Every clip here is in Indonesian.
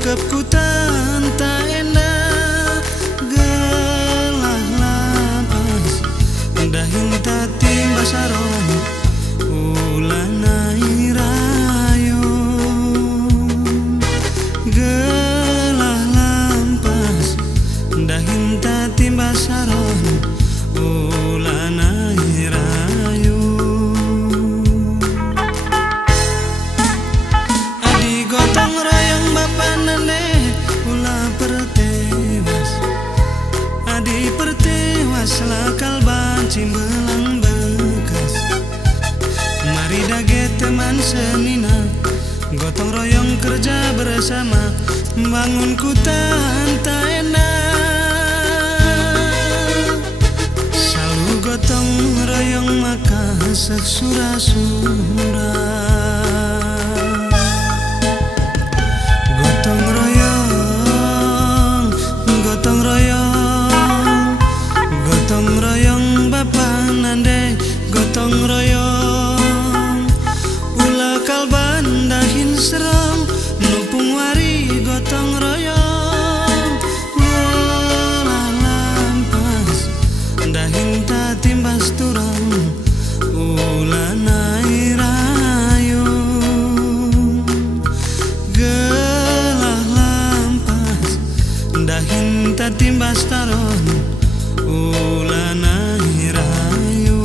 keputan tak enak gelah lapas dahin tatim basaron ulanai rayo gelah lampas dahin tatim basaron ulanai rayo adi gotong royong bapak nane ulah pertewas adi pertewas lakal bancing belang bekas mari dage teman senina gotong royong kerja bersama bangun kutan tak enak selalu gotong royong maka seksura-sura gotong royong gotong royong gotong royong bapak nande gotong royong ulah kalban dahin serong nupung wari gotong royong gelah lampas dahin tatimbas turang ulah nai rayo gelah lampas dahin tatimbas taron ulah nai rayo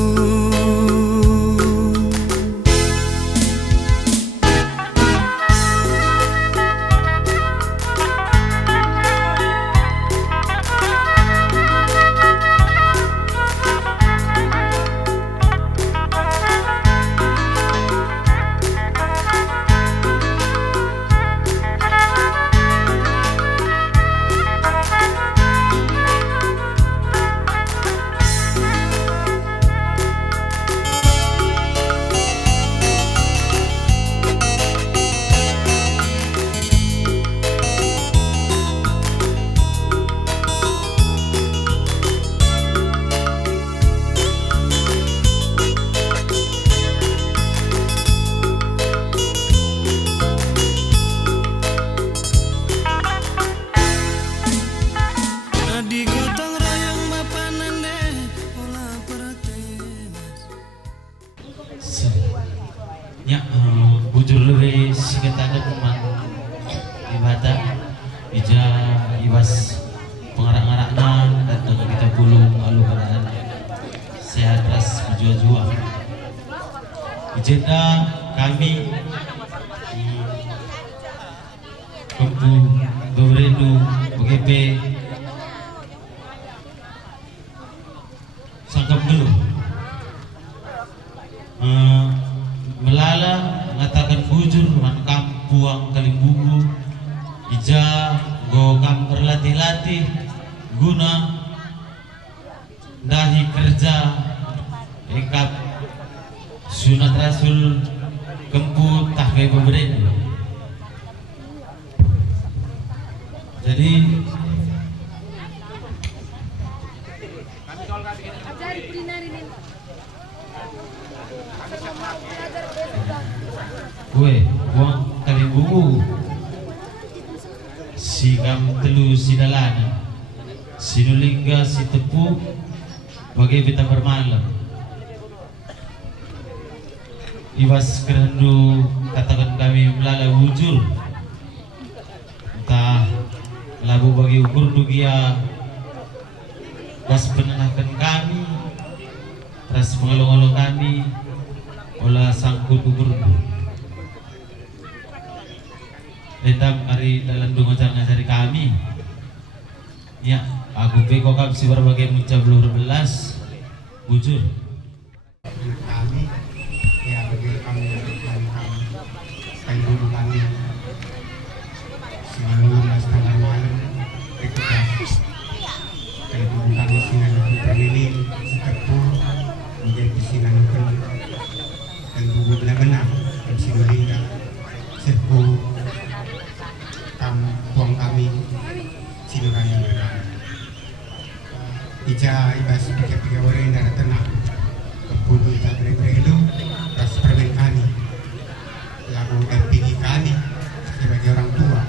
adi gotong royong bapak nande ulah pertewas nya bujur lebih siketana teman ibadah ija ibas pengarak-ngarakna datang kita pulung alu keadaan sehat ras berjua-jua ijenda kami Kempu Beberendu BGP Sangkap Geluh melala mengatakan bujur man kampuang Kalibubu ija go kam berlatih-latih guna dahi kerja ikap sunat rasul kempu tahbe Beberendu. Jadi gue buang Kalibubu si kam telu si dalana si nulingga si tepu bagai beta bermalam iwas kerendu katakan kami melala wujur entah labu bagi ukur dugia das penenahkan kami ras mengalung-alung kami olah sangkut ukur Dedam hari dalam dua ngajari kami ya aku beko kap si berbagai muncul belur belas bujur kami ya bagi kami kain dulu kami selalu setengah malam ketika kain dulu kami sinan pemilih setepu menjadi sinan dan buku benar-benar dan sinulingga serpu buang kami sinuran yang benar ija ibas tiga orang dari tenang kebulu ija beri-beri ras permen kami lagu MPG kami sebagai orang tua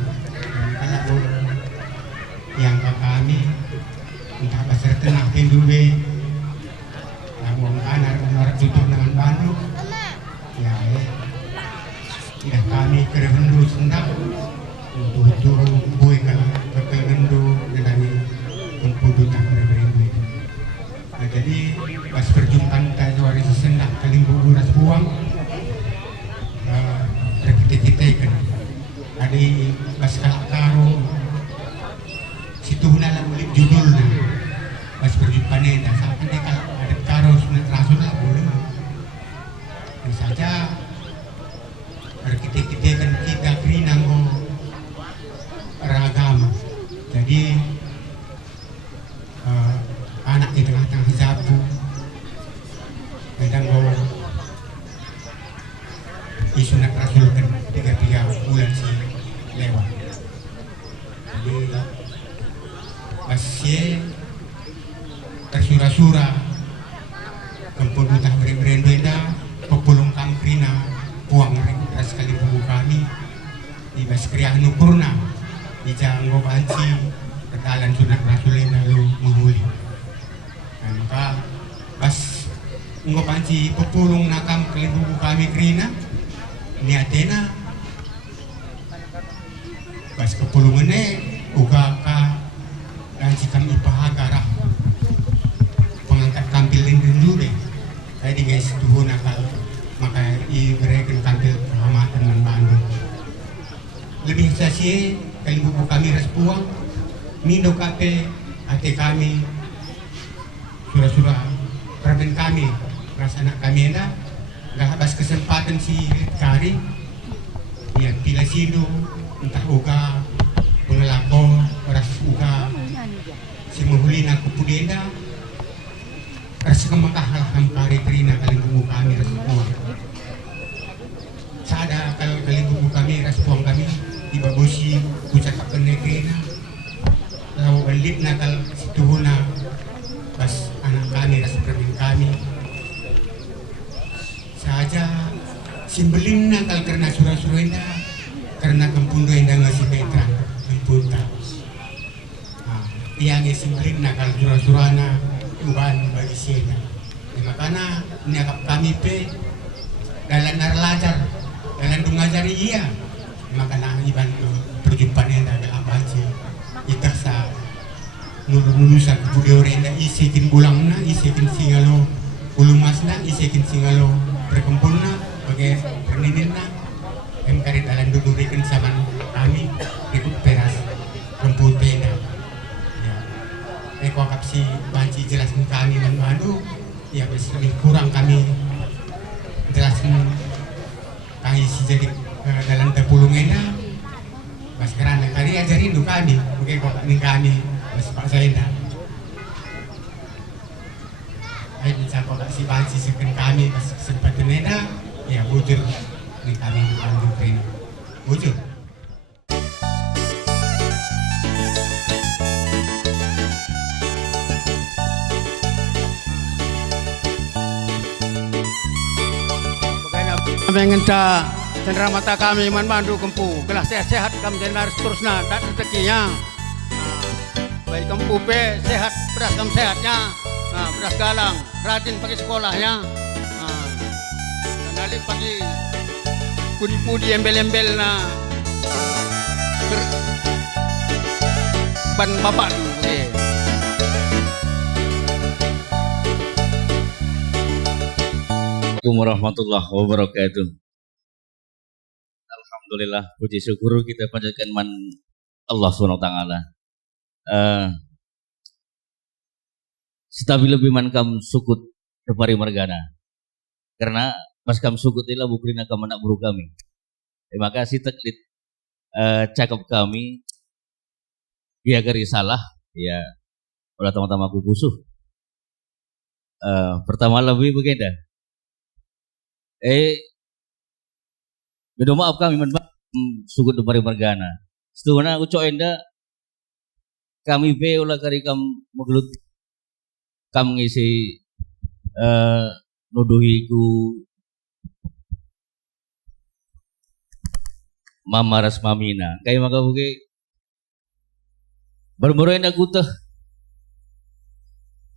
Berindu be wong anak orang tutur dengan Bandung ya tidak kami kerendu sendak untuk boy kalau kerendu dari kempudu tak berberindu nah jadi pas perjumpaan kita hari sendak kali buras buang kita kan ada pas kalakaro situ lah ulit judulnya pas perjumpaan ini sampai dia kalau ada karo sunat rasul lah boleh saja kita kan kita kini nanggo ragam jadi anak di tengah-tengah zabu kadang go isunat rasul kan 3 bulan sih lewat jadi masih tersura-sura kempun utah beri-beri benda pepulung kamkrina puang mereka sekali buku kami di Baskriah Nupurna di Janggo Banci ketalan sunat rasulin lalu menghuli dan maka pas Nggo Banci pepulung nakam kali buku kami krina niatena pas kepulungannya uga ka dan si kami pahagarah pengangkat kampilin dulu deh saya di guys tuh nakal maka mereka tampil kehormatan dan Bandung lebih sasi kali buku kami respuang mindo kape hati kami surah-surah permen kami rasa anak kami enak gak habis kesempatan si kari ya pila sido entah uga pengelako ras uga si menghulina kupudenda rasa kemakahal kari terina kali buku kami rasa puang sada kalau kali buku kami rasa puang kami di babosi ucap negeri lau balik nakal situhuna pas anak kami rasa permen kami saja simbelin nakal karena surah-surah indah karena kempundu indah ngasih petra kempunta yang simbelin nakal surah-surahna uban bagi siena makanya nyakap kami pe dalam narlajar dalam dungajari iya makanya ibantu perjumpaan indah dalam baca kita sa nulusan budaya indah isikin bulangna isikin singalo ulumasna isikin singalo berkempurna bagai pernidina yang kari dalam dudurikan sama kami ikut peras kemputena ya eko kapsi banci jelasin kami mandu ya lebih kurang kami jelasin kami si jadi dalam terpulungena mas kerana kali ajarin du kami bagai kok kami mas pak saya ay bisa kok si banci seken kami pas kesempatan nena ya bujur di kami lanjut ini bujur mengenta cendera mata kami mandu kempu kelas sehat kami jenar seterusnya dan rezekinya baik kempu pe sehat beras kam sehatnya beras galang rajin pergi sekolahnya dan alih pergi pudi-pudi embel-embel ban bapak Assalamualaikum warahmatullahi wabarakatuh. Alhamdulillah, puji syukur kita panjatkan man Allah SWT. Setabi lebih man kam sukut depari margana. Karena pas kam sukut ila bukrina kam anak buru kami. Terima kasih teklit cakap kami. Dia gari salah, ya ulah teman-teman aku busuh. Pertama lebih begini. Minta maaf kami sukut depari margana. Setuhna ucok enda kami be ulah kari kam maglut kam ngisi nuduhi ku Mama Rasmamina. Kaya maka buke baru-baru enda ku teh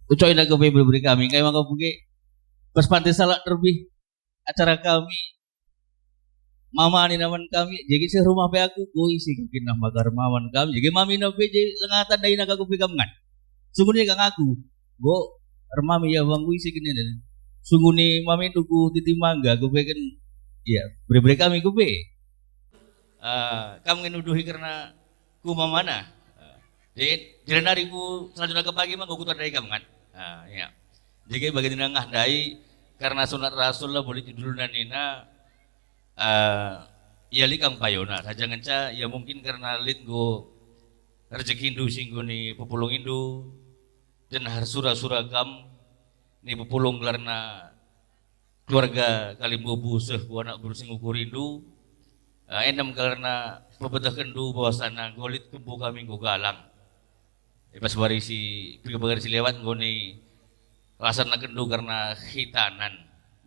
ucoin aku beri kami kayak maka pergi pas pantai salak terbih acara kami mama ni naman kami jadi si rumah pe aku koi si kinah magar maman kami jadi mami na pe jadi lengatan dai nak aku pegang kan sungguh ni kang aku go mami ya bang koi si kini sungguh ni mami tuku titi mangga aku pe kan iya beri kami ku pe kamu nuduhi karena ku mamana jadi nariku selanjutnya ke pagi mah aku dari kamu kan ya jadi bagian tengah dai karena sunat rasul lah boleh judul nina ya likang payona saja ngenca ya mungkin karena lit go rezeki Hindu singgo ni pepulung Hindu dan harsura-sura kam ni pepulung karena keluarga kalimbubu seh ku anak bersing ukur Hindu enam karena pebetah kendu bahwasana golit kembu kami go galang pas bari si pergi si lewat go ni alasan kendu karena khitanan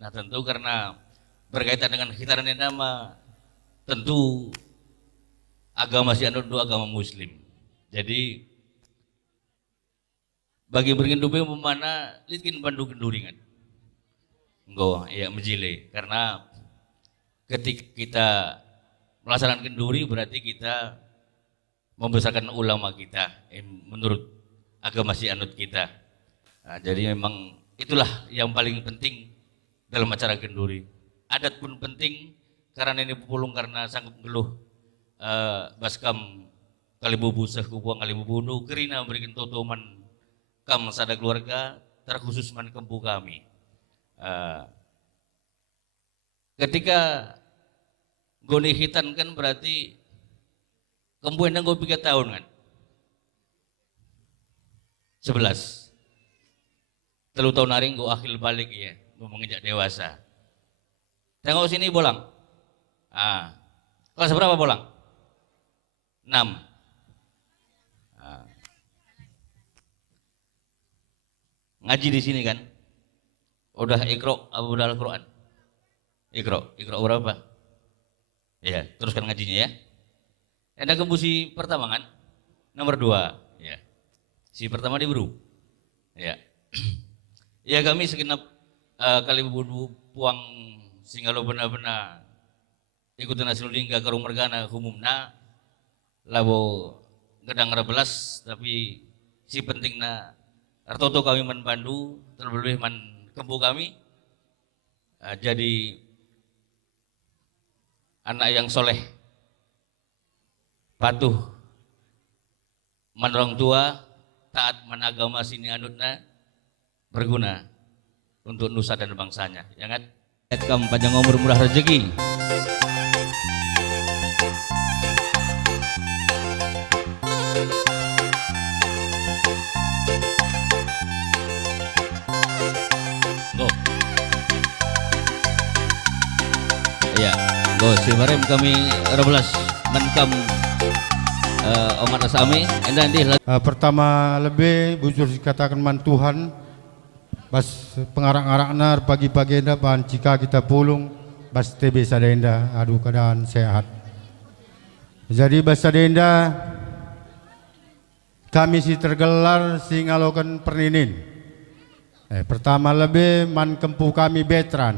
nah tentu karena berkaitan dengan khitanan ini nama tentu agama si anut agama muslim jadi bagi berindu be mana litkin bandu kenduringan engko ya mejile karena ketika kita melaksanakan kenduri berarti kita membesarkan ulama kita menurut agama si anut kita nah, jadi memang itulah yang paling penting dalam acara kenduri adat pun penting karena ini pepulung karena sanggup geluh baskam kalibubu sehkubuang kalibubu nu kerina berikan totoman kam sada keluarga terkhusus man kempu kami ketika goni hitan kan berarti kempu endang go 3 tahun kan 11 telu tahun naring go akhil balik ya go menginjak dewasa tengok sini bolang kelas berapa bolang 6 ngaji di sini kan udah ikro apa udah Al-Quran ikro berapa ya teruskan ngajinya ya enda kembusi pertama kan nomor 2 ya si pertama diburu ya ya kami segenap kali puang singalo benar-benar ikutan hasil lingga karung mergana umumna labo gedang 12 tapi si pentingna artoto kami man Bandu terlebih man kembu kami jadi anak yang soleh patuh man orang tua taat man agama sini anutna berguna untuk nusa dan bangsanya ya kan kamu panjang umur murah rezeki ya go si barem kami 12 menkam omat asami enda di pertama lebih bujur dikatakan man Tuhan bas pengarang-arangnar pagi-pagi enda bahan jika kita pulung bas TB sadenda aduh keadaan sehat jadi bas sadenda kami si tergelar si ngalokan perninin pertama lebih man kempu kami Betran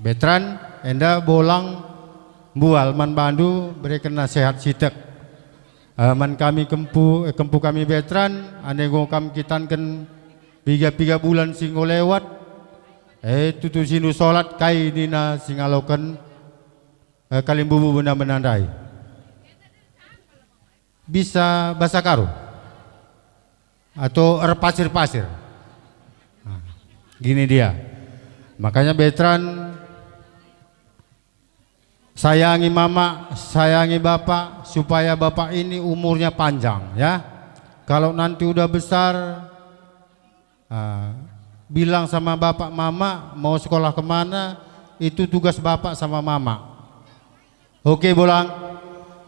Betran enda bolang bual man Bandu berikan nasihat sitek man kami kempu kami Betran anego kam kitanken 3 bulan singgo lewat tutu sinu solat kai dina singaloken kalimbubu benar menandai bisa bahasa karo atau pasir-pasir gini dia makanya Betran sayangi mama, sayangi bapak supaya bapak ini umurnya panjang ya. Kalau nanti udah besar bilang sama bapak mama mau sekolah kemana itu tugas bapak sama mama. Oke bolang,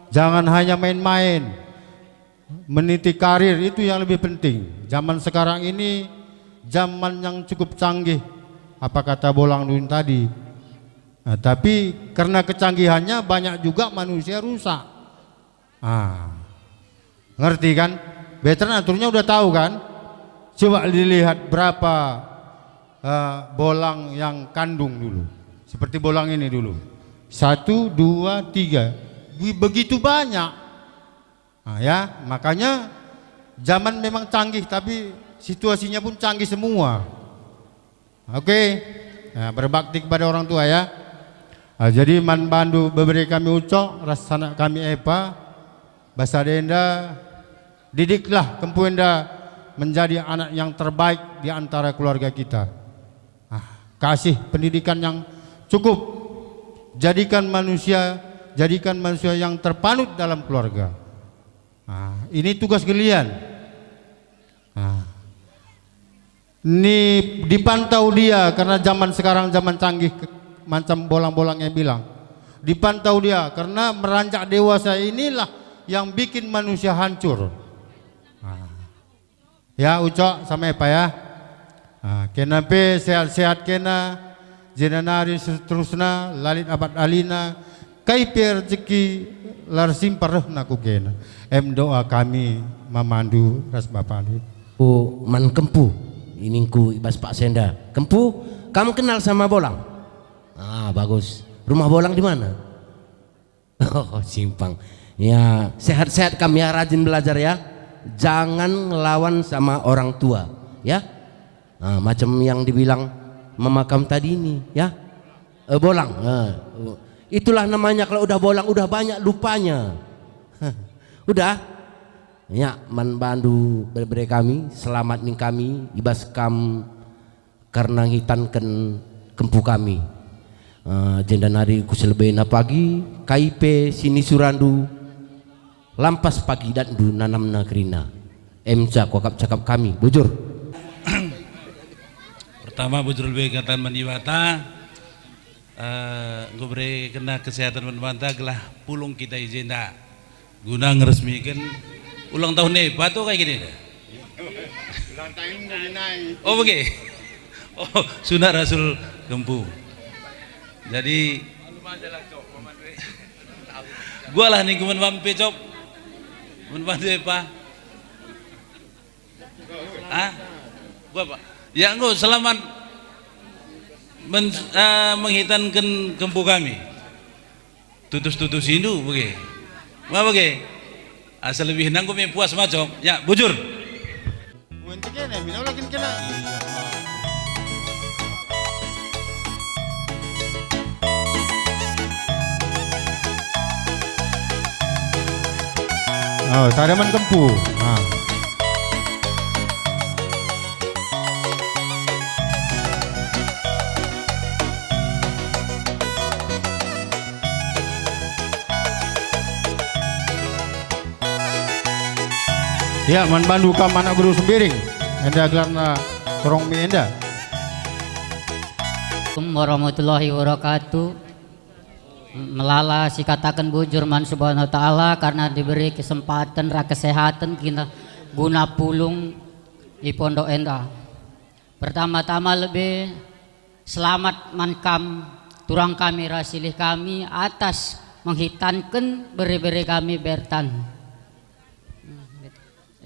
jangan hanya main-main, meniti karir itu yang lebih penting. Zaman sekarang ini zaman yang cukup canggih. Apa kata bolang dulu tadi? Nah, tapi karena kecanggihannya banyak juga manusia rusak. Ngerti kan? Veteran aturnya udah tahu kan? Coba dilihat berapa bolang yang kandung dulu. Seperti bolang ini dulu. 1, 2, 3. Begitu banyak. Nah, ya, makanya zaman memang canggih tapi situasinya pun canggih semua. Oke. Nah, berbakti kepada orang tua ya. Nah, jadi man bandu beberi kami ucok, rasana kami epa, bahasa denda, didiklah Kempu Enda menjadi anak yang terbaik di antara keluarga kita. Nah, kasih pendidikan yang cukup, jadikan manusia yang terpanut dalam keluarga. Nah, ini tugas kalian. Nah, ini dipantau dia karena zaman sekarang zaman canggih macam bolang-bolangnya bilang. Dipantau dia karena meranjak dewasa inilah yang bikin manusia hancur. Nah, ya ucok sama apa ya. Nah, kenapa sehat-sehat kena jenanari seterusnya lalit abad alina kai rezeki lar simpareh naku kena. Doa kami memandu ras bapak ni. Man Kempu, ini ku ibas Pak Senda. Kempu, kamu kenal sama Bolang? Ah, bagus. Rumah Bolang di mana? Oh, simpang. Ya, sehat-sehat kamu ya, rajin belajar ya. Jangan ngelawan sama orang tua, ya. Nah, macam yang dibilang Mama kamu tadi ini, ya. Bolang. Itulah namanya kalau udah bolang udah banyak lupanya. Udah. Ya, man bandu berberi kami, selamat ning kami, ibas kam karena ngitankan Kempu kami. Jendanari kuselebena pagi, KIP sini surandu, lampas pagi dan du nanam nagrina. Emca kokap cakap kami, bujur. Pertama bujur lebih katan maniwata, gue beri kena kesehatan manbanta gelah pulung kita izin dah guna ngeresmikan ulang tahun nih, batu kayak gini deh. Ulang tahun dari naik. Oh begini. Oh sunat Rasul Kempu. Jadi gua lah nih kuman mampe cop, membantu apa? Ah, gua apa? Ya enggak selamat menghitankan Kempu kami. Tutus-tutus Hindu begini. Ma begini. Asal lebih nanggung yang puas macam. Ya bujur. Untuk kena, minum lagi kena. Oh, Sadaman Kempu. Nah. Ya, man bandu kam anak guru sembiring. Enda gelarna torong mi enda. Assalamualaikum warahmatullahi wabarakatuh. Melala si katakan bujur man subhanahu wa ta'ala karena diberi kesempatan kesehatan kita guna pulung di Pondok Enda. Pertama-tama lebih selamat mankam turang kami rasilih kami atas menghitankan beri-beri kami bertan.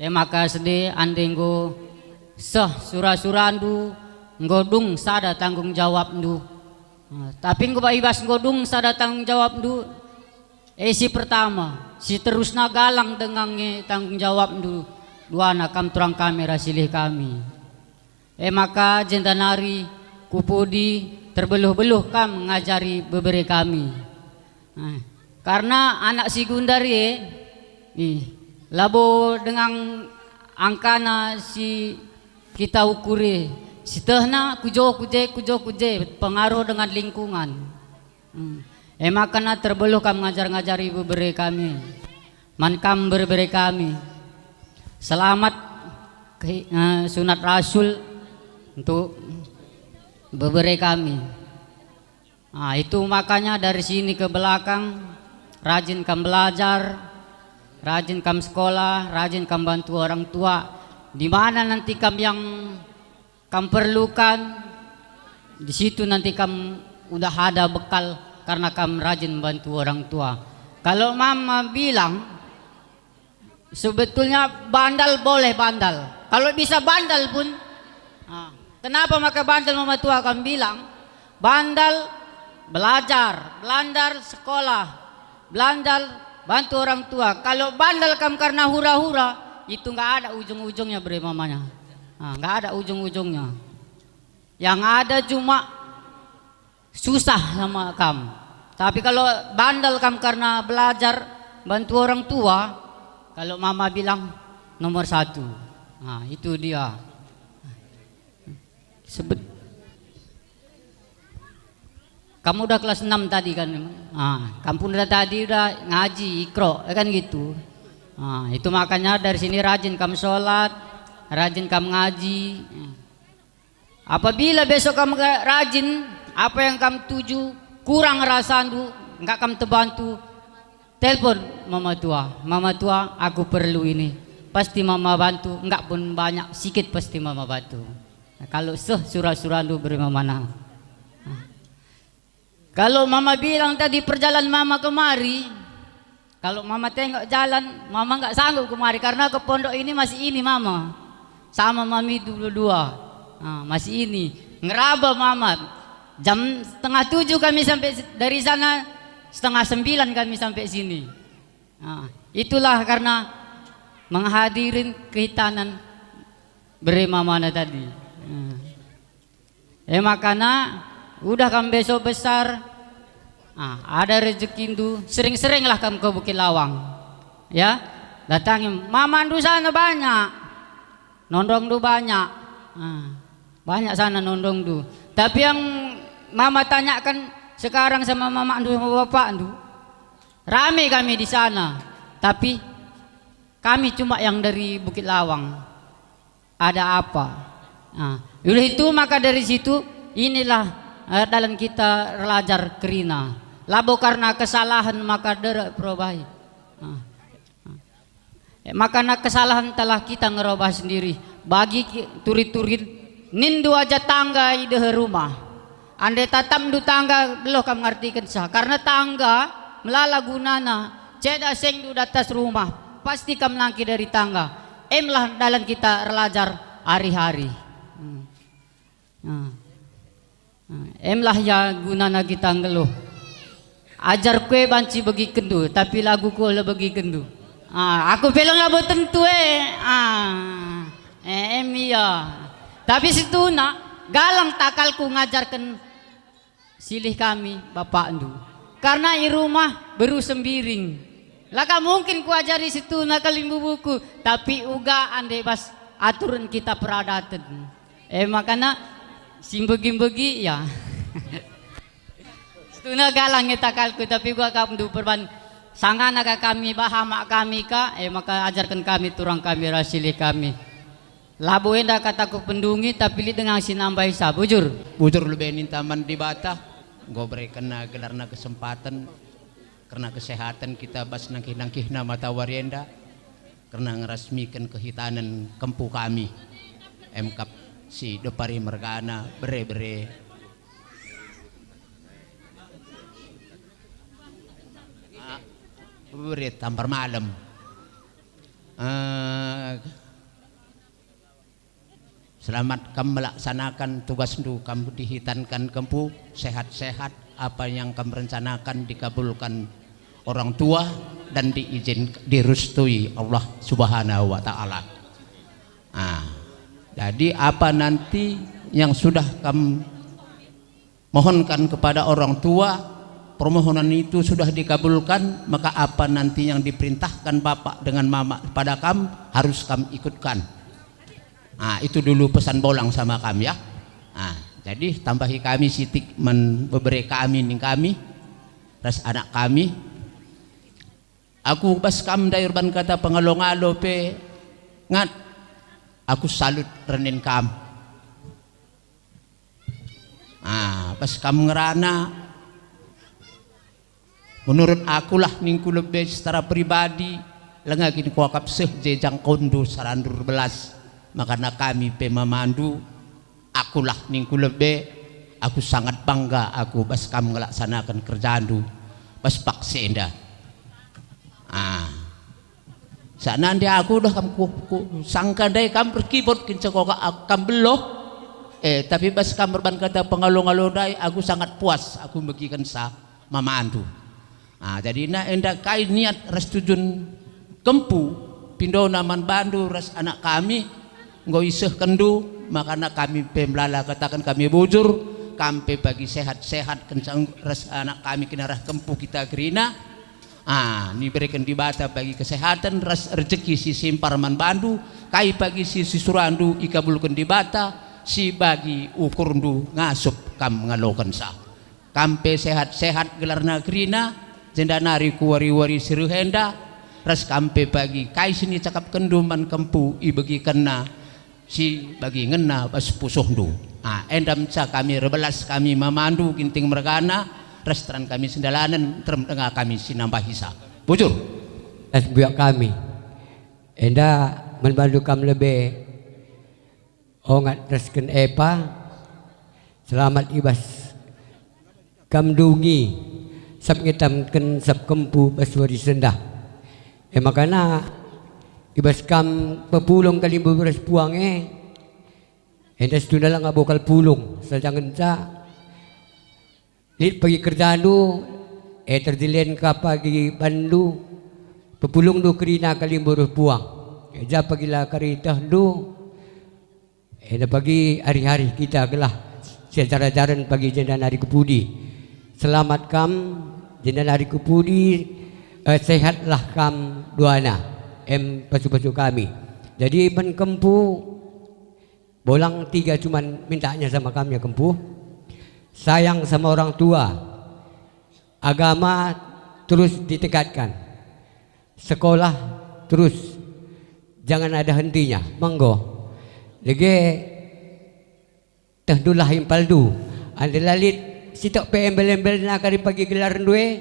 Maka sedih andenggo sah surah-surandu ngodung sada tanggung jawab ndu. Tapi engko ibas ngodung sada tanggung jawab ndu. Si pertama si terusna galang dengan tanggung jawab ndu. Dua nakam turang kamera silih kami. Maka jentanari kupudi terbeluh-beluh kam ngajari beberi kami. Karena anak si Gundari labo dengan angkana si kita ukuri sitehna kujo kuje pengaruh dengan lingkungan. Makanya terbeluh kam ngajar-ngajari beberi kami. Mankam berberi kami. Selamat sunat Rasul untuk beberi kami. Nah, itu makanya dari sini ke belakang rajin kam belajar. Rajin kam sekolah, rajin kam bantu orang tua. Di mana nanti kam yang kam perlukan, di situ nanti kam udah ada bekal karena kam rajin bantu orang tua. Kalau mama bilang sebetulnya bandal boleh bandal. Kalau bisa bandal pun, kenapa maka bandal mama tua akan bilang, bandal belajar, bandal sekolah, bandal bantu orang tua. Kalau bandal kamu karena hura-hura, itu nggak ada ujung-ujungnya bre mamanya. Nggak ada ujung-ujungnya. Yang ada cuma susah sama kamu. Tapi kalau bandal kamu karena belajar, bantu orang tua, kalau mama bilang nomor 1. Itu dia. Kamu udah kelas 6 tadi kan? Kamu udah tadi udah ngaji, ikro, kan gitu. Itu makanya dari sini rajin kamu sholat, rajin kamu ngaji. Apabila besok kamu rajin, apa yang kamu tuju kurang rasandu, enggak kamu terbantu, telepon mama tua, aku perlu ini. Pasti mama bantu, enggak pun banyak, sikit pasti mama bantu. Kalau surah-surah lu beri mama. Kalau mama bilang tadi perjalanan mama kemari, kalau mama tengok jalan, mama enggak sanggup kemari karena ke pondok ini masih ini mama, sama mami dua-dua. Masih ini ngeraba mama. Jam 6:30 kami sampai dari sana, 8:30 kami sampai sini. Itulah karena menghadirin kehitanan beri mamana tadi. Makanya udah kamu besok besar, ada rezeki itu, sering-seringlah kamu ke Bukit Lawang, ya. Datangin mama du sana banyak, nondong du banyak, banyak sana nondong du. Tapi yang mama tanyakan sekarang sama mama du sama bapak du, rame kami di sana. Tapi kami cuma yang dari Bukit Lawang. Ada apa? Udah itu maka dari situ inilah dalam kita belajar kerina. Labo karena kesalahan maka derek perubahi. Makanya kesalahan telah kita ngerubah sendiri. Bagi turit-turit nindu aja tangga ide rumah. Andai tatam du tangga belum kamu ngartikan sah. Karena tangga melala gunana. Ceda seng du atas rumah. Pasti kamu nangki dari tangga. Emlah dalam kita belajar hari-hari. Emlah ya gunana kita ngeluh. Ajar kue banci bagi kendu, tapi lagu kue le bagi kendu. Aku bilang lah tentu iya. Tapi situ nak galang takalku ngajarkan silih kami bapak ndu. Karena di rumah baru sembiring. Laka mungkin ku ajari situ nak kalimbu buku, tapi uga ande bas aturan kita peradatan. Makanya simbegi-begi ya. Setuna galang takalku, tapi gua kamu perban sangana ka kami bahama kami ka, maka ajarkan kami turang kami rasilih kami. Labu enda kataku pendungi tapi li dengan sinambah isa bujur lebenin taman di bata go berikan gelarna kesempatan karena kesehatan kita bas nangkih-nangkihna mata warienda karena ngerasmikan kehitanan kempu kami MKap si Depari Mergana bere-bere tampar malam selamat kamu melaksanakan tugas itu kamu dihitankan kempu sehat-sehat apa yang kamu rencanakan dikabulkan orang tua dan direstui Allah Subhanahu wa taala. Jadi apa nanti yang sudah kamu mohonkan kepada orang tua, permohonan itu sudah dikabulkan, maka apa nanti yang diperintahkan bapak dengan mama pada kamu harus kamu ikutkan. Itu dulu pesan bolang sama kami ya. Jadi tambahi kami sitik memberi kami ning kami ras anak kami. Aku bas kam dari urban kata pengalong-alo pe ngat aku salut renin kam. Pas kamu ngerana menurut akulah ning lebih secara pribadi lengagin kuakap seh jejang kondo sarandur belas. Makanya kami pemamandu akulah ningku lebih aku sangat bangga aku bas kamu melaksanakan kerjaan du bas paksenda Sana dia aku dah kamu sangka dai kamu berkibot kinca kok kamu beloh. Tapi pas kamu berban kata pengalung-alung dai aku sangat puas aku bagikan sa mama andu. Jadi endak kai niat restujun kempu pindo naman bandu res anak kami nggo iseh kendu makana kami pemlala katakan kami bujur kampe bagi sehat-sehat kencang res anak kami kinarah kempu kita gerina. Ini berikan di bata bagi kesehatan ras rezeki si simparman bandu kai bagi si surandu ikabulkan di bata si bagi ukurndu ngasup kam ngalokan sa kampe sehat-sehat gelar nagrina jenda nari kuwari-wari siruhenda ras kampe bagi kai sini cakap kenduman kempu ibagi kena si bagi ngena bas pusuhndu endam ca kami rebelas kami mamandu ginting mergana restoran kami sendalanan terdengar kami sinambah hisa bujur biak kami enda membantu kami lebih ongat resken epa selamat ibas kam dungi sab ngitam ken sab kempu baswari sendah makana ibas kam pepulung kali beberes puang enda setunda lang abokal pulung sajangan sa Lit pagi kerjaan du, terdilen ka pagi bandu, pepulung du kerina kali buruh puang. Ja pagi lah karitah du, dah pagi hari-hari kita gelah secara jaran pagi jendan hari kepudi. Selamat kam jendan hari kepudi, sehatlah kam duana, pasu-pasu kami. Jadi ben kempu, bolang 3 cuman mintanya sama kami ya kempu. Sayang sama orang tua, agama terus ditegakkan, sekolah terus jangan ada hentinya, monggo. Lagi tehdulah impaldu, ada lalit sitok pe embel-embel nak kari pagi gelar due,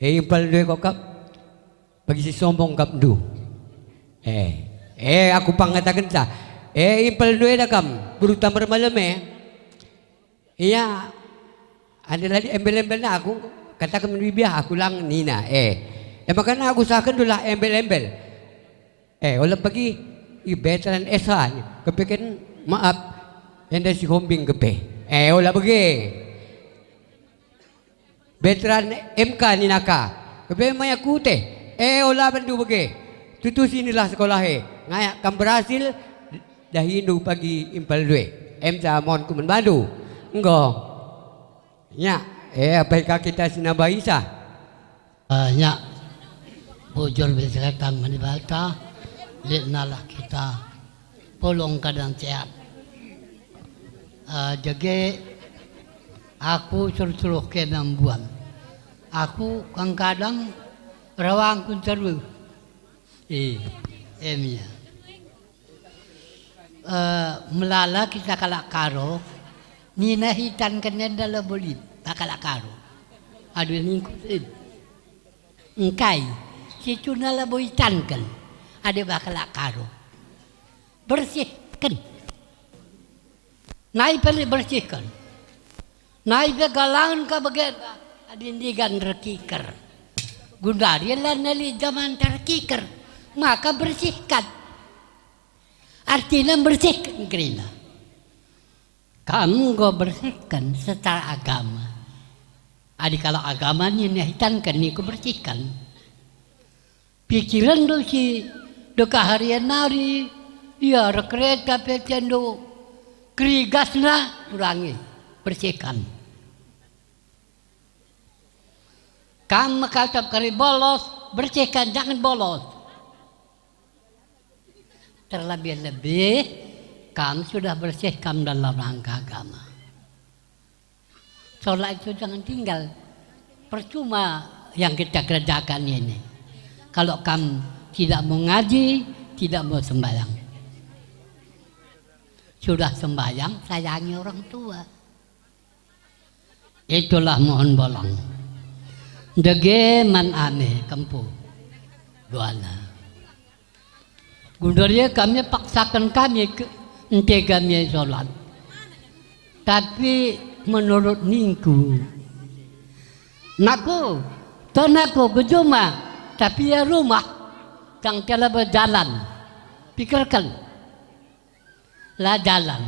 impal due kok kap, pagi si sombong kap du, aku pangatakan sa, impal due dah kam, berutam malam iya, ada lagi embel-embel na aku katakan menbibiah aku lang nina makanya aku sakan dulu embel-embel wala pagi veteran esa kepikin maaf yang si hombing kepe wala pagi veteran MK ninaka kepe maya kute wala bandu pagi tutus inilah sekolah ngayak kam berhasil dahinu pagi impal due sa mon kuman bandu enggak, ya, apakah kita sinabah isa? Ya, bujur bisa kang menibata, lihatlah kita polong kadang sehat. Jadi aku suruh ke nambuan, aku kadang rawang kuncerbu, emia. Melala kita kalak karo. Nina hitan kenen dalam bolit bakal karo aduh ningkutin engkai si cuna la boitan kan ada bakal karo bersihkan naik balik bersihkan naik galangan ka bagian adindigan rekiker gundari lah nali zaman terkiker maka bersihkan artinya bersihkan kerana kamu go bersihkan secara agama. Adik kalau agamanya nyahitankan ni bersihkan. Pikiran do si do kaharian nari, ya rekreta petendo krigasna kurangi bersihkan. Kamu kata kari bolos bersihkan jangan bolos. Terlebih-lebih kamu sudah bersihkan dalam rangka agama. Sholat itu jangan tinggal. Percuma yang kita kerjakan ini. Kalau kamu tidak mau ngaji, tidak mau sembahyang. Sudah sembahyang, sayangi orang tua. Itulah mohon bolong. Dege man ane kempu. Duana. Gundarnya kami paksakan kami ente kami sholat. Tapi menurut ningku, naku, tonaku berjumah, tapi ya rumah tang tiada berjalan. Pikirkan. Lah jalan.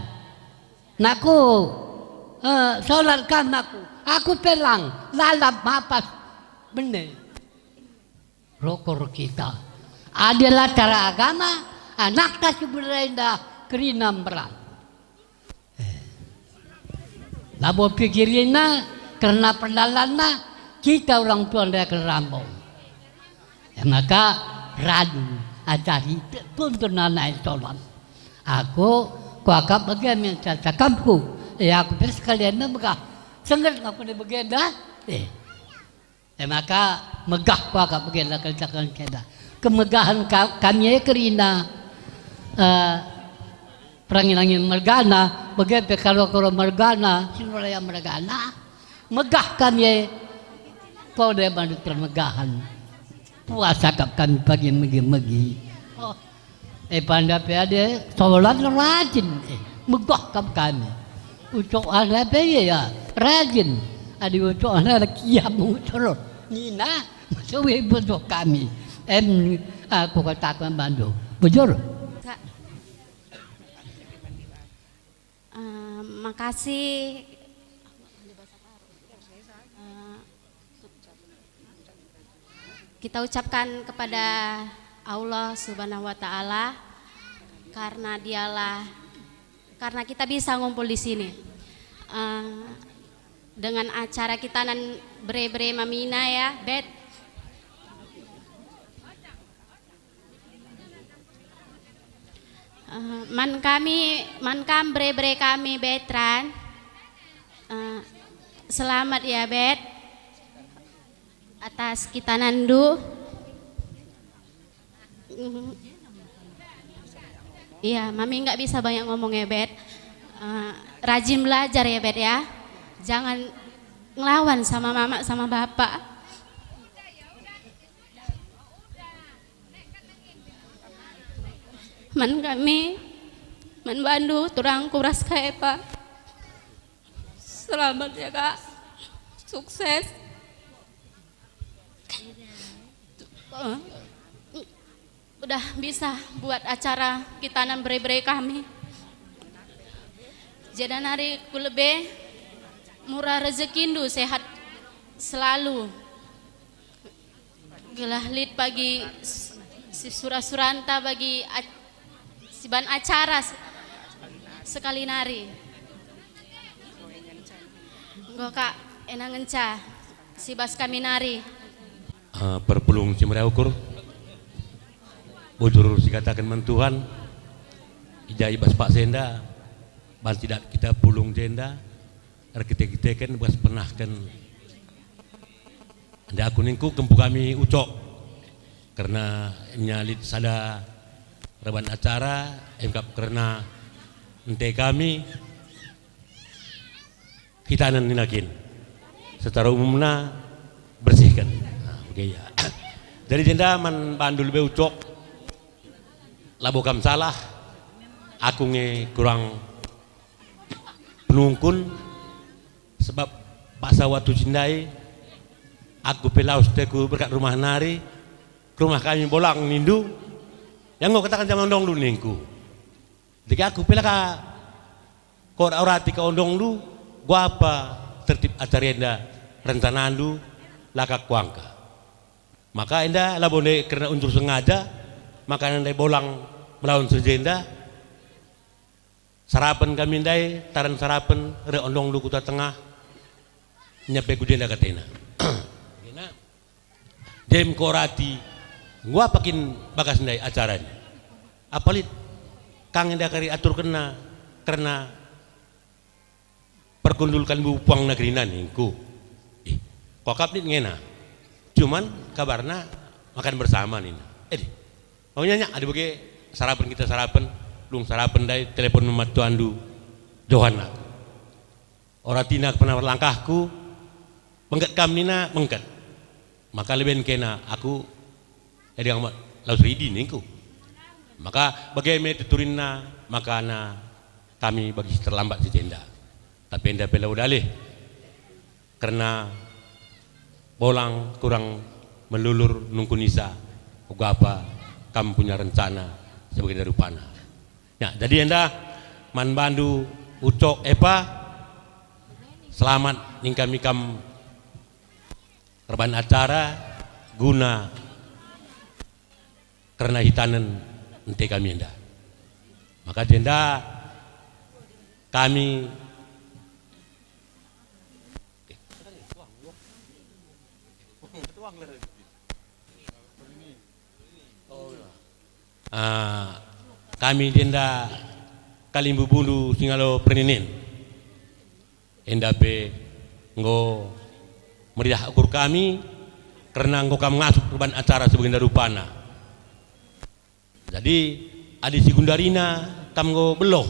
Naku solatkan aku pelang lalap mapas benar. Rokor kita adalah cara agama anak kasih berenda kerinam berat. Labo pikirina karena pendalana kita orang tua anda kerambau. Maka radu ajari tuntun anak solat. Aku kuakap bagaimana cakapku. Aku terus sekalian megah. Sengat aku ni begenda. Maka megah kuakap begenda kerjakan kita. Kemegahan kami kerina perangin-angin mergana. Begitu kalau mergana, sinulaya mergana. Megah kami pada bandu termegahan. Puasa kami pagi megi-megi. Pandai ada solat rajin. Megah kami. Ucok anak ya rajin. Ada ucok anak kiamu corot. Nina masuk ibu kami. Aku katakan bandu. Bujur. Makasih. Kita ucapkan kepada Allah Subhanahu wa taala karena kita bisa ngumpul di sini. Dengan acara kita nan bre-bre mamina ya, Bet. Man bre-bre kami Betran. Selamat ya Bet atas kita nandu. Iya, Mami nggak bisa banyak ngomong ya Bet. Rajin belajar ya Bet ya. Jangan ngelawan sama mama sama bapak. Man kami, man bandu, turang kuras kayak Pak. Selamat ya Kak, sukses. Udah bisa buat acara kita nan bre-bre kami. Jadi hari kulebe murah rezekindu sehat selalu. Gelah lid pagi si surah-suranta bagi siban acara sekali nari. Go Kak enang enca si bas kami nari. Perpulung cimera ukur. Bujur si katakan mentuhan. Ijai bas Pak Senda. Bal tidak kita pulung jenda. Kita kan bas pernah kan. Anda aku ningku kempu kami ucok. Karena nyalit sada reban acara engkap karena ente kami kita ninakin secara umumnya bersihkan. Oke ya. Jadi jenda man bandul be ucok labo kam salah aku nge kurang penungkun sebab paksa waktu jindai aku pelaus teku berkat rumah nari rumah kami bolang nindu yang ngau katakan zaman dong dulu ningku. Jadi aku pela ka kau orati ka ondong lu gua apa tertib acara enda rencana lu lakak kuangka. Maka enda labone karena unsur sengaja maka enda bolang melawan sejenda sarapan kami ndai taran sarapan re ondong lu kuta tengah nyape kujenda katena. Dem korati gua pakin bagas ndai acaranya. Apalit kang enda kari atur kena karena perkundulkan bu puang negeri naningku. Kokap nit ngena. Cuman kabarna makan bersama nih. Mau nyanyi ada bagi sarapan kita sarapan, lung sarapan dai telepon nomor tuandu Johanna. Oratina penawar langkahku, mengkat kam nina mengkat. Maka lebih kena aku jadi amat laus ridi ningku. Maka bagaimana tuturina maka na kami bagi terlambat si jenda. Tapi enda pela udalih karena bolang kurang melulur nungkunisa uga apa kamu punya rencana sebagai darupana. Ya, jadi anda man bandu ucok epa selamat ning kami kam reban acara guna karena hitanan ente kami anda. Maka jenda kami kami denda kalimbu bulu singalo preninen enda be ngo meriah ukur kami karena ngo kam ngasuk urban acara sebagai darupana. Jadi adi si Gundarina kam ngo beloh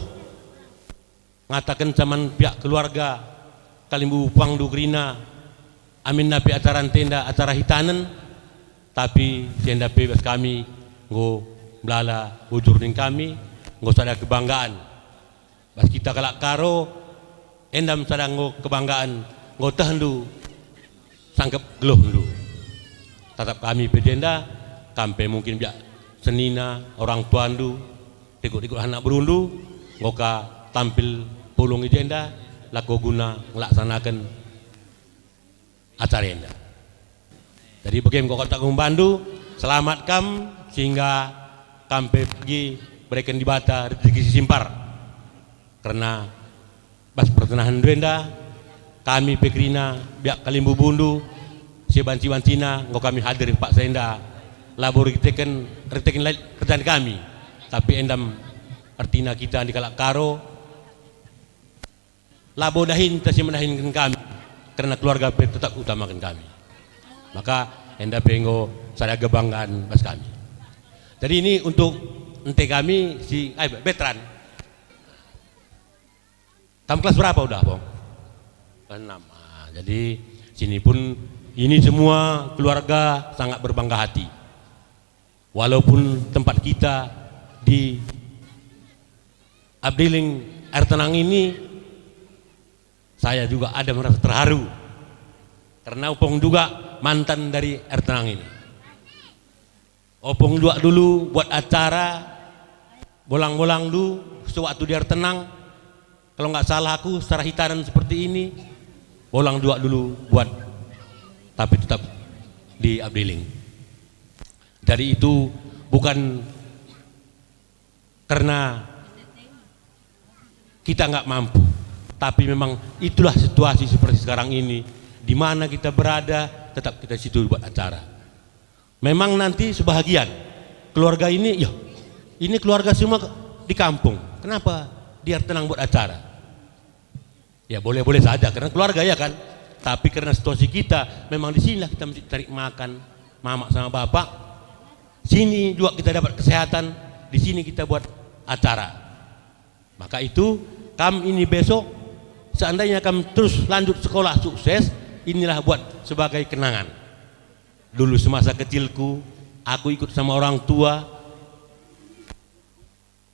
ngatakan zaman pihak keluarga kalimbu pangdu grina amin napi acara tenda acara hitanan tapi tenda bebas kami ngo melala bujur ning kami nggo sada kebanggaan pas kita kalak karo endam sada nggo kebanggaan nggo tehendu sangkep geluh ndu tatap kami pedenda kampe mungkin biak senina orang tuandu ikut-ikut anak berundu nggo ka tampil pulung ijenda lako guna ngelaksanakan acara enda. Jadi bagaimana nggo kotak membantu selamat kam sehingga kampe pergi berikan di bata rezeki simpar karena bas pertenahan duenda kami pekrina biak kalimbu bundu si banci-bancina nggo kami hadir Pak Senda labor reteken kerjaan kami tapi endam artina kita di kalak karo labo dahin tasi menahinkan kami karena keluarga tetap utamakan kami maka enda penggo sada kebanggaan bas kami. Jadi ini untuk ente kami si veteran. Kamu kelas berapa udah, Bang? Kelas 6. Jadi sini pun ini semua keluarga sangat berbangga hati. Walaupun tempat kita di Abdiling Air Tenang ini saya juga ada merasa terharu. Karena Opong juga mantan dari Air Tenang ini. Opong dulu buat acara bolang-bolang dulu sewaktu di Air Tenang kalau nggak salah aku secara hitanan seperti ini bolang dulu buat tapi tetap di Abdiling. Jadi itu bukan karena kita nggak mampu tapi memang itulah situasi seperti sekarang ini di mana kita berada tetap kita situ buat acara. Memang nanti sebahagian keluarga ini, ya ini keluarga semua di kampung. Kenapa dia tenang buat acara? Ya boleh-boleh saja karena keluarga ya kan. Tapi karena situasi kita memang di sinilah kita mesti cari makan, mama sama bapak. Sini juga kita dapat kesehatan. Di sini kita buat acara. Maka itu kami ini besok seandainya kami terus lanjut sekolah sukses, inilah buat sebagai kenangan. Dulu semasa kecilku, aku ikut sama orang tua.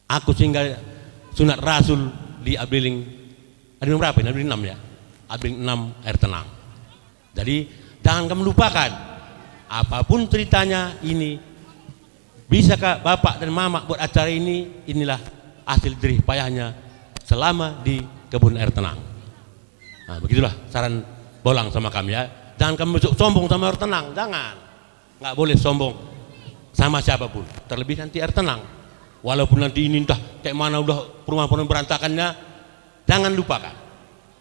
Aku sehingga sunat Rasul di Abdiling. Abdiling berapa ini? Abdiling 6 ya? Abdiling 6 Air Tenang. Jadi jangan kamu lupakan. Apapun ceritanya ini, bisakah bapak dan mama buat acara ini? Inilah hasil jerih payahnya selama di kebun Air Tenang. Nah begitulah saran bolang sama kami ya. Jangan kamu sombong sama Air Tenang, jangan. Nggak boleh sombong sama siapapun. Terlebih nanti Air Tenang. Walaupun nanti ini entah kayak mana udah perumahan berantakannya, jangan lupakan.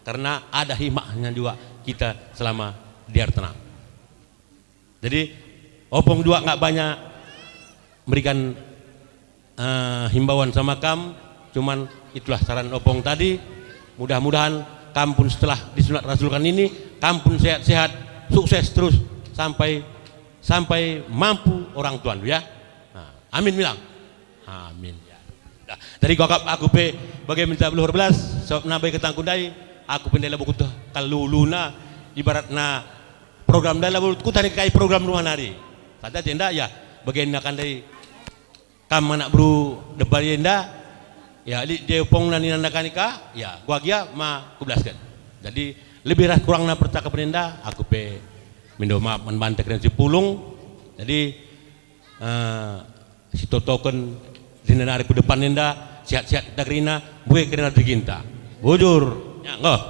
Karena ada hikmahnya juga kita selama di Air Tenang. Jadi Opong juga nggak banyak memberikan himbauan sama kamu. Cuman itulah saran Opong tadi. Mudah-mudahan kamu pun setelah disunat rasulkan ini kamu pun sehat-sehat, sukses terus sampai mampu orang tuan ya. Nah, amin bilang. Amin. Nah, dari kokap aku pe bagai minta beluhur belas, sob nabai ketang kudai, aku pendela buku tuh kaluluna ibaratna program dalam ku tadi kai program rumah nari. Saja tenda ya bagian akan dari kam anak bro depan yenda ya dia pong nani nandakanika ya gua gia ma kublaskan. Jadi lebih kurangnya percakapan enda aku pe minta maaf membantek dan si pulung. Jadi si totoken dina hari ku depan nenda sehat-sehat kita kerina buih kerina diginta bujur ya ngoh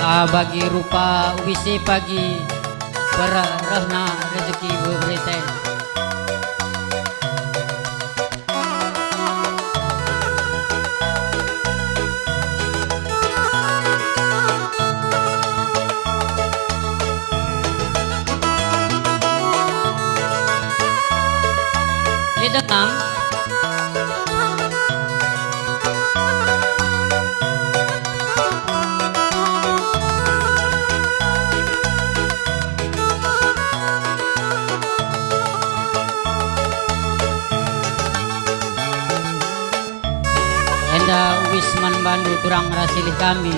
Kalau bagi rupa wisi pagi berrahna rezeki berberita. Lidang Wisman Bandu turang rasilih kami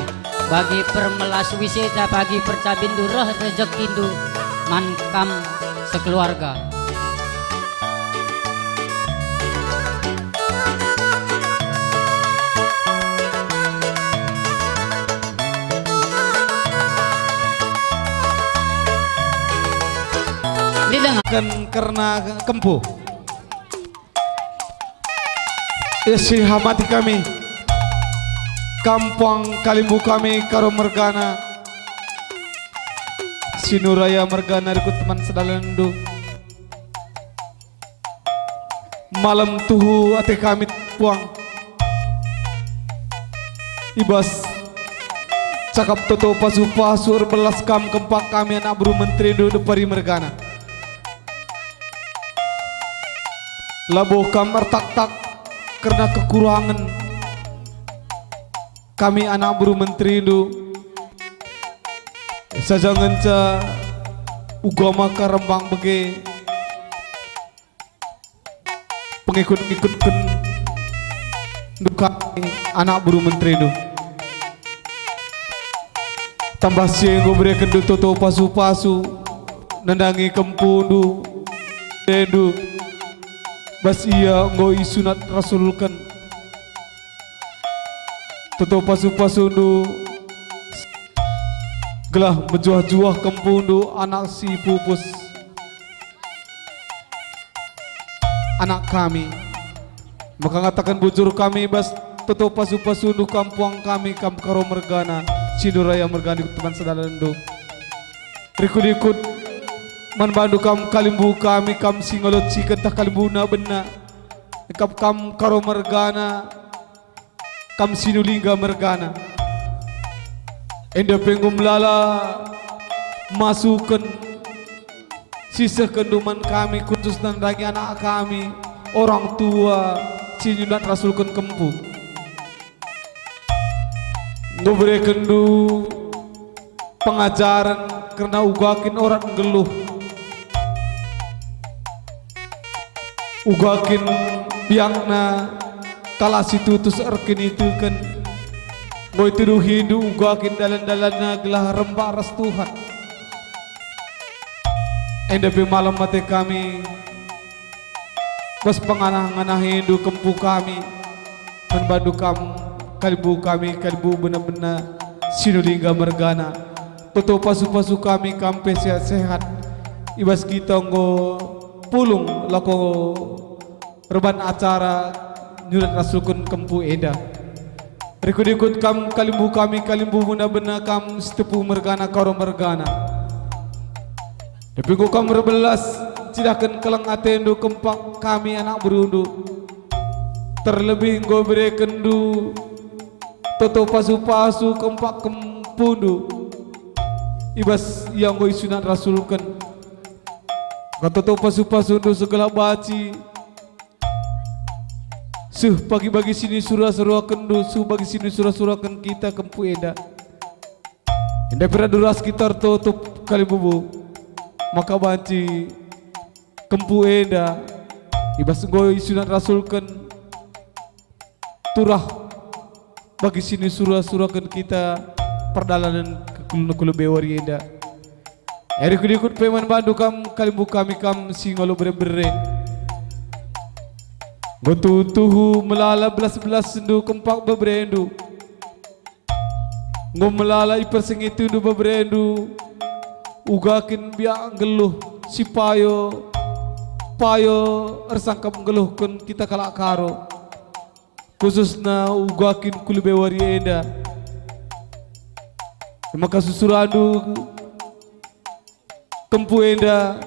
bagi permelas wisita pagi percabindu roh rezekindu mankam sekeluarga. Didengarkan karena kempu isi hamati kami kampung Kalimbu kami karo mergana sinuraya mergana ikut teman sedalendu malam tuhu ate kami puang ibas cakap toto pasu-pasu belas kam kempak kami anak buru menteri du depari mergana labuh kam ertak-tak karena kekurangan kami anak buru menteri itu sajangan ca ugama karembang bagi pengikut-ikutkan duka anak buru menteri itu tambah siang gue berikan du toto pasu-pasu nendangi kempundu dedu bas iya ngoi sunat rasulkan toto pasu-pasundu gelah menjuah-juah kempundu anak si pupus anak kami maka ngatakan bujur kami bas toto pasu-pasundu kampung kami kam karo mergana siduraya mergana di teman sedalendu rikut-ikut man bandu kam Kalimbu kami kam singolot si kentah Kalimbuna bena kam karo mergana kam sinulingga mergana enda penggum lala masukkan sisa kenduman kami khusus dan lagi anak kami orang tua sinyulat rasulkan kempu ngobre kendu pengajaran karena ugakin orang geluh ugakin biangna kala situtus erkin itu kan boy tuduh hindu ugakin dalan-dalanna gelah rembak restuhan endapi malam mati kami bas penganah-nganah hindu kempu kami menbadu Kalimbu kami Kalimbu benar-benar sinulingga mergana toto pasu-pasu kami kampe sehat-sehat ibas kita ngo pulung lako reban acara nyurat rasulkun kempu eda rikut-ikut kam Kalimbu kami Kalimbu benar-benar kam setepu mergana karo mergana tapi ku kam rebelas sidakan kelang atendo kempak kami anak berundu terlebih ngo berekendu toto pasu-pasu kempak kempundu ibas yang ngo isunat rasulkan katoto pasu-pasu untuk segala baci suh bagi-bagi sini surah-surah kendu suh bagi sini surah-surah ken kita kempu eda indah peraduras kita tutup Kalimbu maka baci kempu eda ibas ngoi sunat rasulkan turah bagi sini surah-surah ken kita perdalanan kekulu bewari eda ikut peman bandu kam Kalimbu kami kam singolo bere-bere gotu tuhu melala belas-belas sendu kempak beberendu ngo melala ipersengitu du beberendu ugakin biak geluh si payo ersangkap geluhkan kita kalak karo khususna ugakin kulbe wari enda maka susuradu kempu enda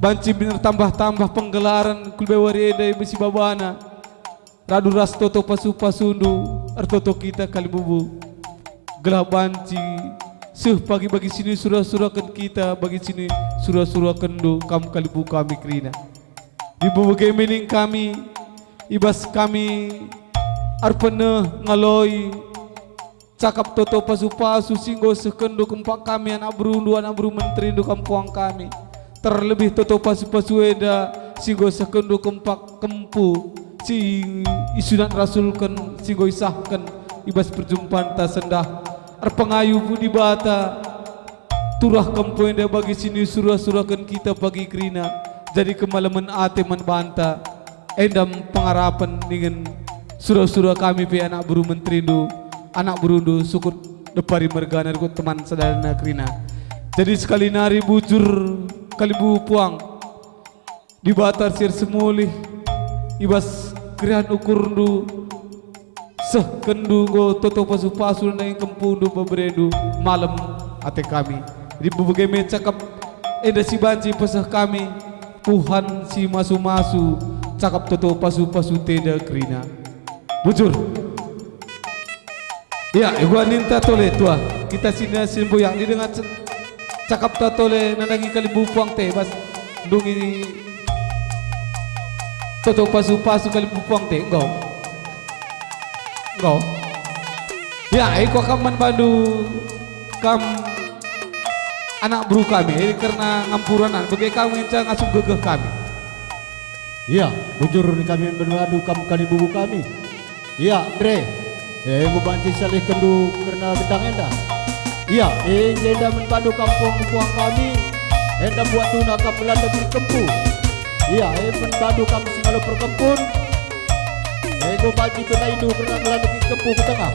banci bener tambah penggelaran kulbe wari enda besi babana radu ras toto pasu-pasundu ertoto kita kali bubu gelah banci pagi-bagi sini surah-surahkan kita bagi sini surah-surahkan do kamu kali bu kami krina di berbagai mening kami ibas kami arpene ngaloi cakap toto pasu-pasu singgo sekendo kempak kami anak beru menteri do kampung kami terlebih toto pasu-pasu eda singgo sekendo kempak kempu si isunan rasulkan singgo isahkan ibas perjumpaan tak sendah arpangayu budi bata turah kampu enda bagi sini surah-surahkan kita pagi krina jadi kemalaman ate man banta endam pengarapan dengan surah-surah kami pe anak buru menterindu anak berundu sukut depari mergana ikut teman saudara krina jadi sekali nari bujur kali bu puang di batar sir semulih ibas krian ukurdu kendu go toto pasu-pasu na yang kempundu beberedu malam ate kami di berbagai cakap eda si banci pesah kami Tuhan si masu-masu cakap toto pasu-pasu teda krina bujur ya gua ninta tole tua kita sini simbo yang didengar cakap tatole nandangi kali bupuang teh bas dungi toto pasu-pasu kali bupuang teh enggak ya iko kaman bandu kam anak buru kami karena ngampuranan bagai kamu yang ngasuh gegeh kami iya bujur ni kami beradu kam kali bubu kami iya Andre ngubanci salih kendu karena bentang enda iya enda menpadu kampung puang kami enda buat tuna kam melanda beri kempu iya menpadu kami singalo perkempun ego bagi penaidu karena melanda beri kempu ke tengah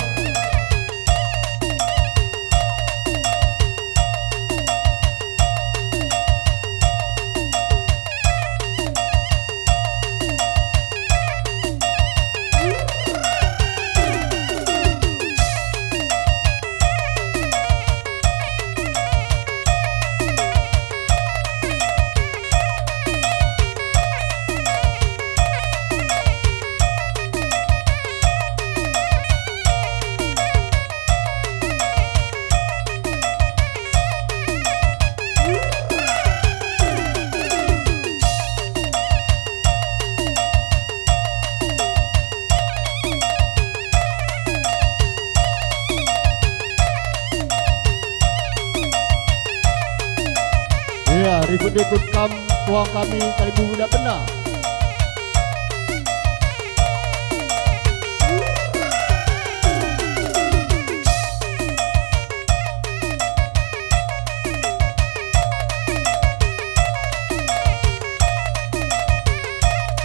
ribut-ribut kam puang kami kali bubu dah pernah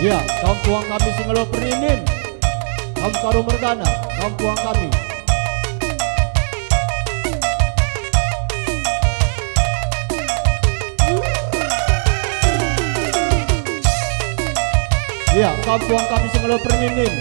ya kam puang kami singalo perinin kam karo mergana kam puang kami ya kampung kami singalo perninin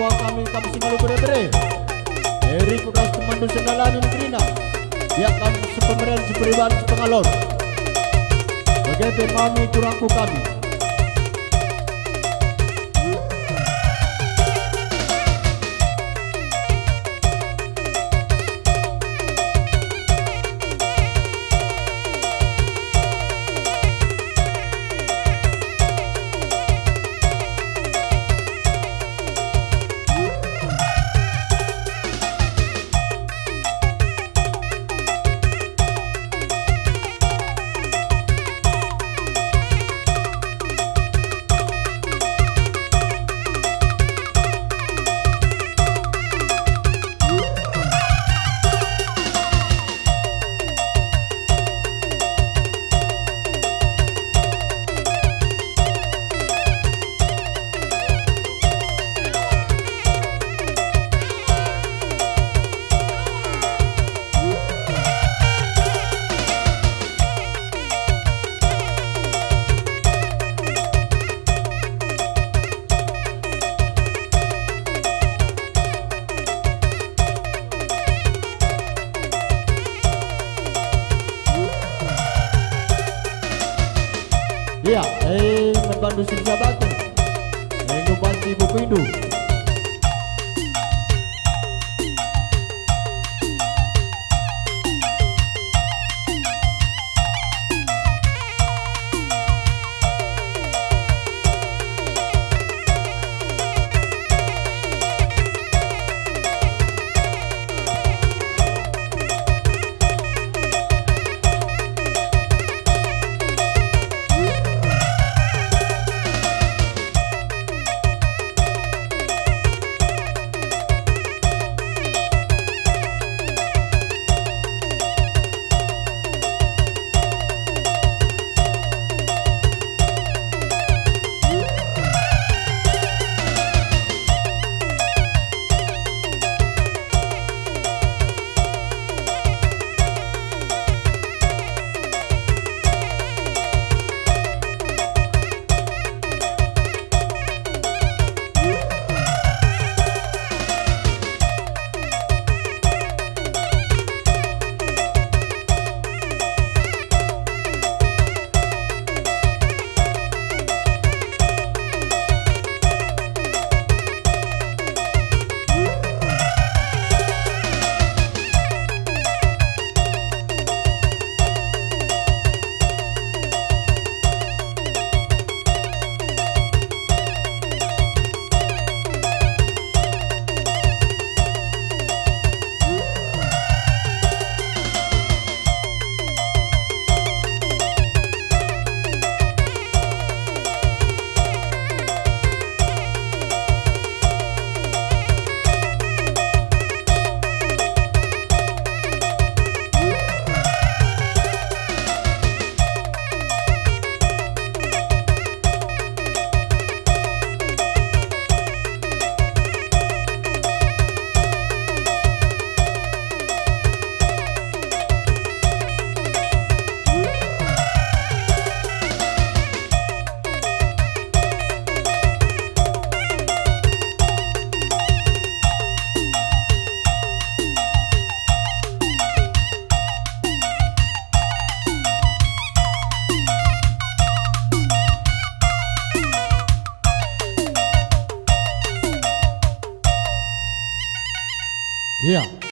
puang kami singalu bere-bere. Eri kudas temandu sendalan negrina. Biak kami sepemerian seperiban sepengalon. Bagaimana mami curangku kami. Ya, membantu si jabatan. Mengubah si buku